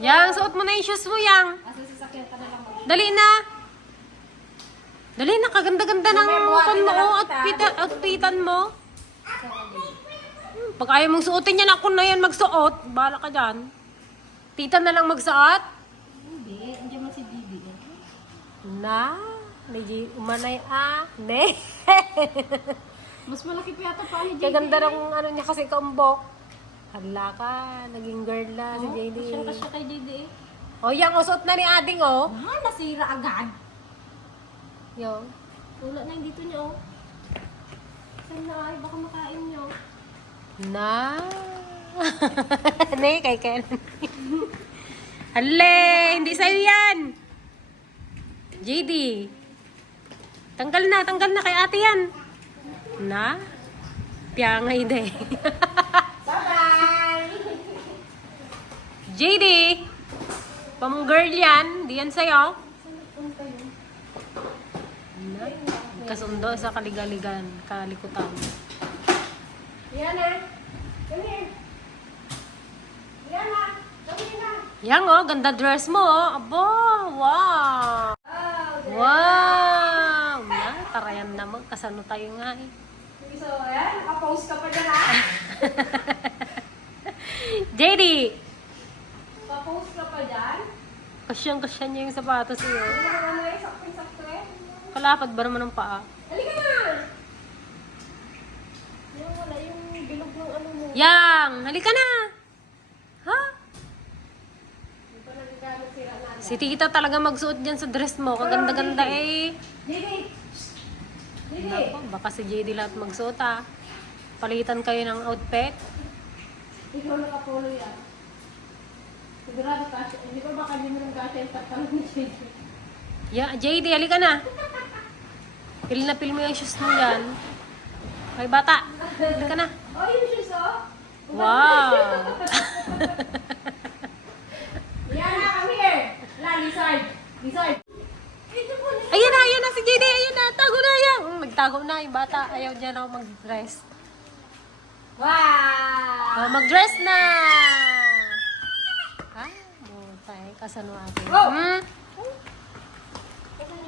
Yang, suot mo na yung shoes mo, Yang. Dali na. Dali na, kaganda-ganda ng kon mo, outfitan mo. Pag ayaw mong suotin yan, ako na yan magsuot. Bahala ka dyan. Tita na lang magsuot. Hindi, hindi mo si Bibi. Na, medyo umanay ne. Mas malaki pa yata pa ni JD. Kaganda ng ano niya kasi kambok. Hala ka, naging girl na si JD. Kasya kay JD eh. O, yang usot na ni Ading, oh. Ah, nasira agad. Yo. Wala na yung dito niya oh. Saan na ay, baka makain niyo. Na. Ne, kay Ken. Hale, hindi sa'yo yan. JD. Tanggal na kay ate yan. Na? Piyangay de. Bye-bye! JD. Pang girl yan. Di yan sa'yo. Na? Kasundo sa kaligaligan. Kalikutan. Yana, come here. Yana, come here na. Yang oh, ganda dress mo oh. Abo, wow. Wow. Na, tarayan naman. Kasano tayo nga eh. So, ayan, nakapost ka pa dyan ha? JD. Nakapost ka pa dyan? Kasyang-kasya niya yung sapatos iyo. Ano eh, sakto eh. Kalapad ba naman ang paa? Halika na! Yung wala, yung bilog ng ano mo. Yang, halika na. Ha? Hindi pa nagagamit sila na. Si tita talaga magsuot dyan sa dress mo. Kaganda-ganda eh. Didi! Didi! Nako, baka si JD lahat magsuot ah. Palitan kayo ng outfit. Ikaw nakapolo yan. Sigurado kasya. Hindi pa baka hindi mo nang kasya yung tatalo ni JD. Yeah, JD, halika na. Pil na pil mo yung shoes mo yan. Ay, bata. Halika na. Oh, yung shoes oh! Wow. Yana, come here! La, lizard! Lizard! Ayan na si JD. Ayan na, tago na yan. Nagtago na yung bata. Ayaw dyan ako mag-dress. Wow! Oh, mag-dress na. Ha? Butay. Kasano ate? Wow!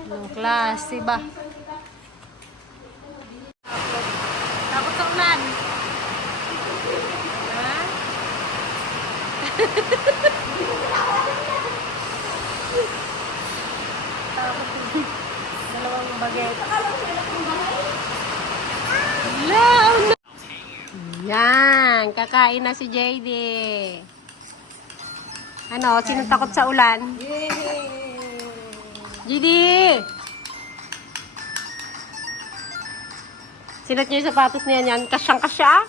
Anong klase ba? Takot sa ulan. Ha? Takot. Dalawang baget. Hello! Yan, kakain na si JD. Ano, sino takot sa ulan? JD! Sinot niya yung sapatos niya yan. Kasyang-kasya.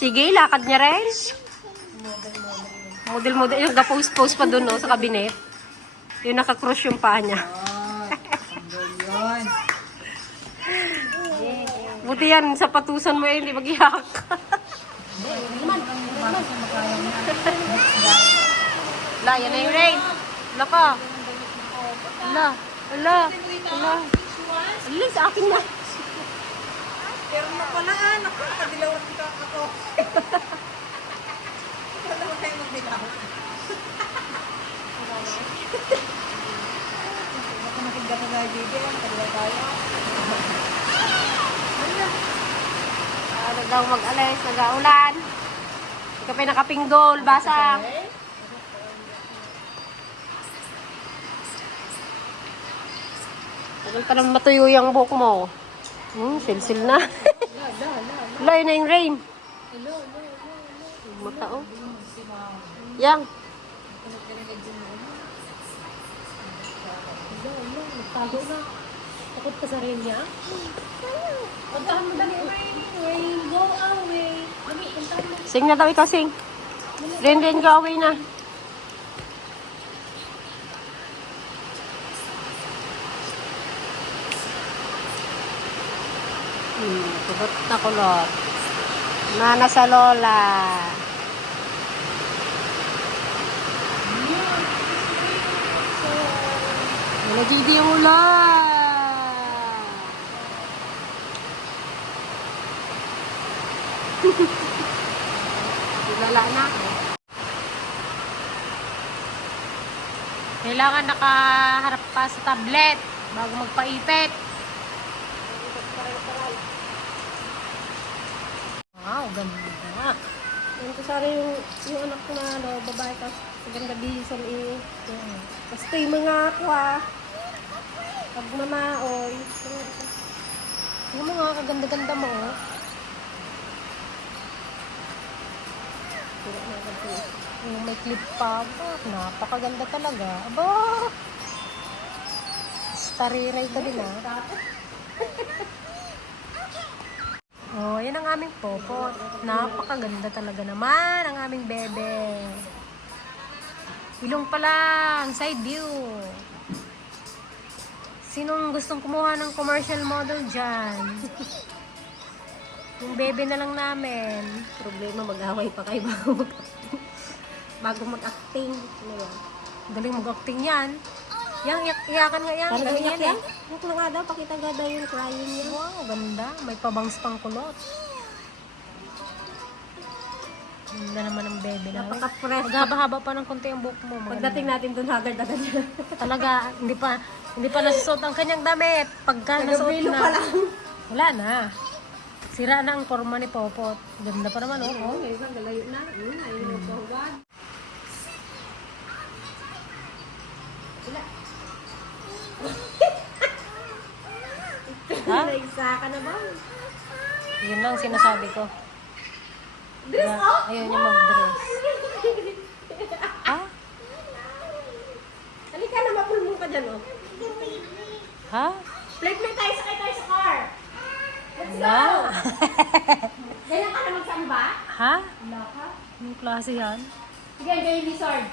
Sige, lakad niya rin. Model-model. Yung ga-post-post pa dun no, sa kabinet. Yung naka-crush yung paa niya. Buti yan, sapatusan mo hindi mag-iyak. La, yan na yung rain. Ala ka. Ala. Ala. Ala. Ala, sa akin na. Pero na pala, nakakadilaw ka ako. Wala mo tayo magdilaw. Baka makigda ka na dito, kadilaw tayo. Ano daw mag-alis, nag-aulan. Hindi ka pa nakapinggol, basang. Tagal pa naman matuyo yung buhok mo. Silsil na. Lay na yung rain. Mata oh. Yang. Nagtago na. Takot ka sa rain niya. Puntahan mo dali rain. Rain, go away. Puntahan mo. Sing na daw ikaw, sing. Rain, go away na. Kulot na kulot. Nana sa lola. Wala JD yung ulan. Kailangan nakaharap pa sa tablet bago magpaipit. Wow, ganda. Yung kasari yung anak ko na ano, babae ka, maganda bison eh. Basta yung mga ako pag mamaoy. Yung mga kaganda-ganda mo, oh. Yung may clip pa. Aba, napakaganda talaga. Aba! Stariray ka din, ah. Oh, yan ang aming popot. Napakaganda talaga naman ang aming bebe. Ilong pa lang, side view. Sinong gustong kumuha ng commercial model dyan? Yung bebe na lang namin. Problema, mag-away pa kayo bago mag-acting. Ano yan? Galing mag-acting yan. Yang iyakan nga yan. Talagang Galing iyak yan yan? Huwag na nga daw, pakita nga daw yung crying niya. Wow, ganda. May pabangs pang kulot. Ganda naman ang bebe na. Napaka-fresh. Maghaba-haba pa ng konti ang buhok mo. Maganda. Pagdating natin dun, hagad-agad siya. Talaga, hindi pa nasusuot ang kanyang damit. Pagka nasuot Nagabrilo na, pa lang. wala na. Sira na ang forma ni Popot. Ganda pa naman, oh. Oo, may isang galayo na. Ayun yung pahubad. Wala. Ha? Naigsa ka na ba? Yun lang sinasabi ko. Dress off? Ayaw niya mag-dress. Ha? Halika na, mapulmong ka dyan, oh. Ha? Plate na tayo, sakay tayo sa car. Let's go! Wala. Ganyan ka na magsamba? Ha? Wala ka? Anong klase yan? Sige, ganyan lizard.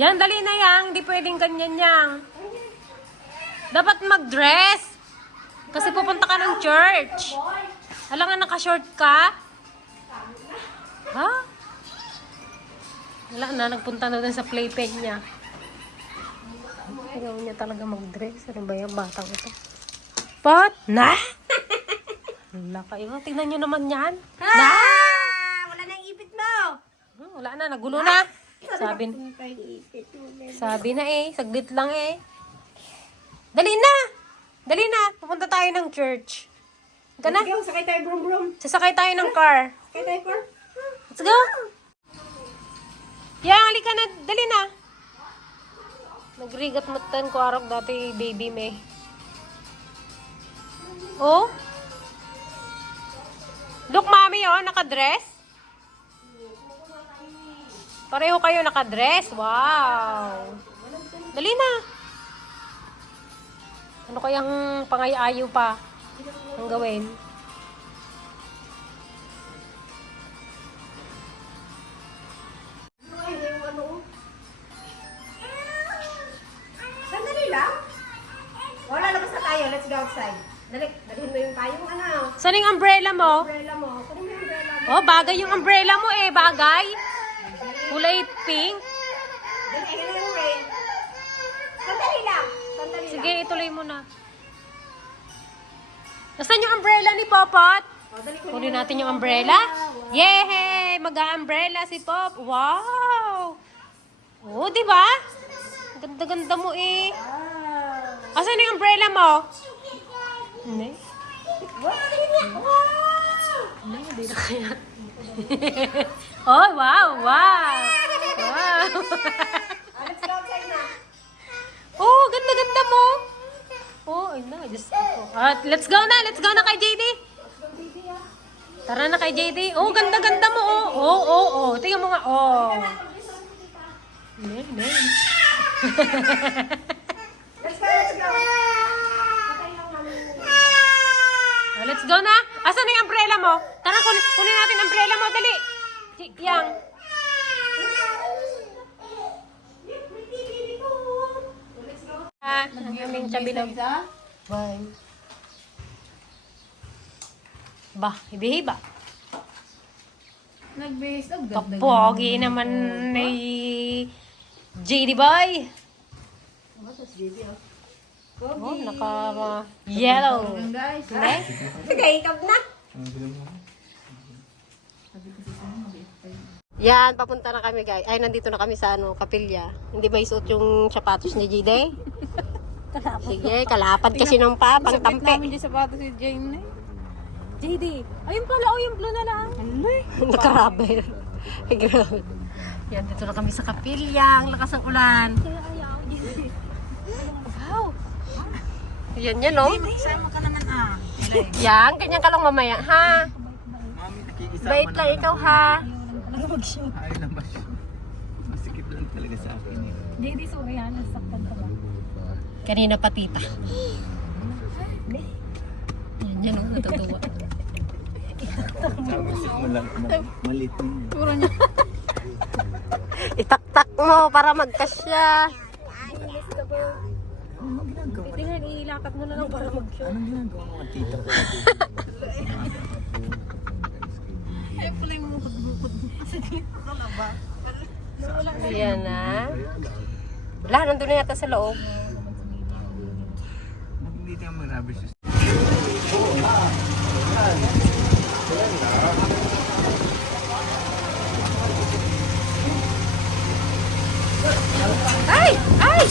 Yan, dali na yang. Hindi pwedeng ganyan yang. Dapat mag-dress. Kasi pupunta ka ng church. Boy, Alam nga, naka-short ka? Ha? Wala na, nagpunta na dun sa playpen niya. Ayaw niya talaga mag-dress. Ano ba yung batang ito? Pot? Na? Wala kayo. Tingnan niyo naman yan. Na? wala nang ipit mo. Wala na, nagulo na. Sabi, Ay, ipit mo. sabi na eh, saglit lang eh. Dali na! Dali na, pupunta tayo ng church. Ka na? Sige, sakay tayo brum-brum. Sasakay tayo ng car. Sakay tayo car. Let's go! Yang, halika na. Dali na. Nagrigat matan ko arok dati baby me. Oh? Look, mami, oh, nakadress. Pareho kayo nakadress. Wow. Dali na. Ano kayang pangayayo pa ang gawin? Sandali lang. Wala, labas na tayo. Let's go outside. Dali, dalhin mo yung tayong ano. Saan yung umbrella mo? Umbrella mo. Kunin mo yung umbrella mo. Oh, bagay yung umbrella mo eh. Bagay. Kulay pink. Dali, ganun yung rain. Sandali lang. Sandali lang. Sige, ituloy mo na. Nasaan yung umbrella ni Popot? Oh, dali, Kunin natin yung umbrella. Yay! Mag-umbrella si Pop. Wow! Oh, di ba? Ganda-ganda mo eh. Wow. Asan yung umbrella mo? Hindi. Wow. Hindi na kaya. Oh, wow! Wow! Wow! Let's go outside na. Oh, ganda-ganda mo. Oh, ay na. Diyos ko. Let's go na. Let's go na kay JD. Tara na kay JD. Oh, ganda-ganda mo. Oh, oh, oh, oh. Tingnan mo nga. Oh. Hindi. Let's go, let's go. Patay lang namin. Oh, let's go na. Asan na yung umbrella mo? Tara, kunin natin ang umbrella mo. Dali. Yang. Ang aming chabilog. Bye. Ba, hibi-hiba. Nag-base. Kapogi naman ni JD Boy. Oh, naka-yellow. Guys. Okay? Sige, ikap na. Yan, papunta na kami guys. Ay, nandito na kami sa kapilya. Hindi may suot yung sapatos ni Jide. Sige, kalapad kasi ng pa, pang tampe. namin yung sapatos si Jane eh. JD, ayun pala, yung blue na lang. Nakarabber. Ay, grabe. Yan, dito na kami sa kapilya. Ang lakas ng ulan. Wow. Yan, no? Sama ka naman Yan, ganyan ka lang mamaya, ha? Mami, nakiisa Bait lang ikaw, ha? Ay lang ba siya? Masikip lang talaga sa akin. JD, sorry ha, nasaktan ka ba? Kanina pa, tita. Yan, no? Natutuwa. Sabi mo lang, malit mo. Puro niya. Itaktak mo para magkasya. Ano ginagawa? Hindi nga, ilakad mo na lang para mag-show. Anong ginagawa mo, tita ko? Ay, pala yung mga bukod. Sige, kalabas. Ayan na. Wala, nandun na yata sa loob. Hindi tayo mag-rubber shoes. Ay! Ay!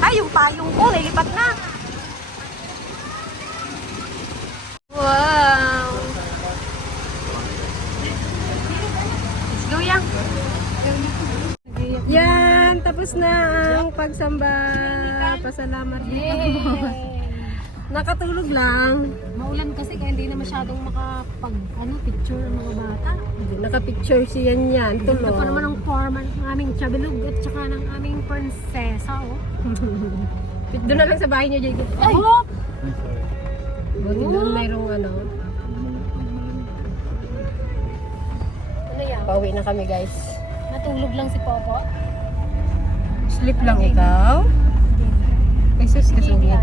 Ay, yung payong ko, nilipat na. Wow! Let's go, Yang. Yan, tapos na ang pagsamba. Pasalamat. Nakatulog lang. Maulan kasi kaya hindi na masyadong picture ang mga bata. Nakapicture si Yan. Ito pa naman Tulog. ang form ng aming chabilog at saka ng aming prinsesa, oh. Doon na lang sa bahay niyo, Jacob. Ay! Buti doon mayroong ano. Ano yan? Pauwi na kami, guys. Natulog lang si Popo. Sleep lang ikaw. Ay, sus, kasugit.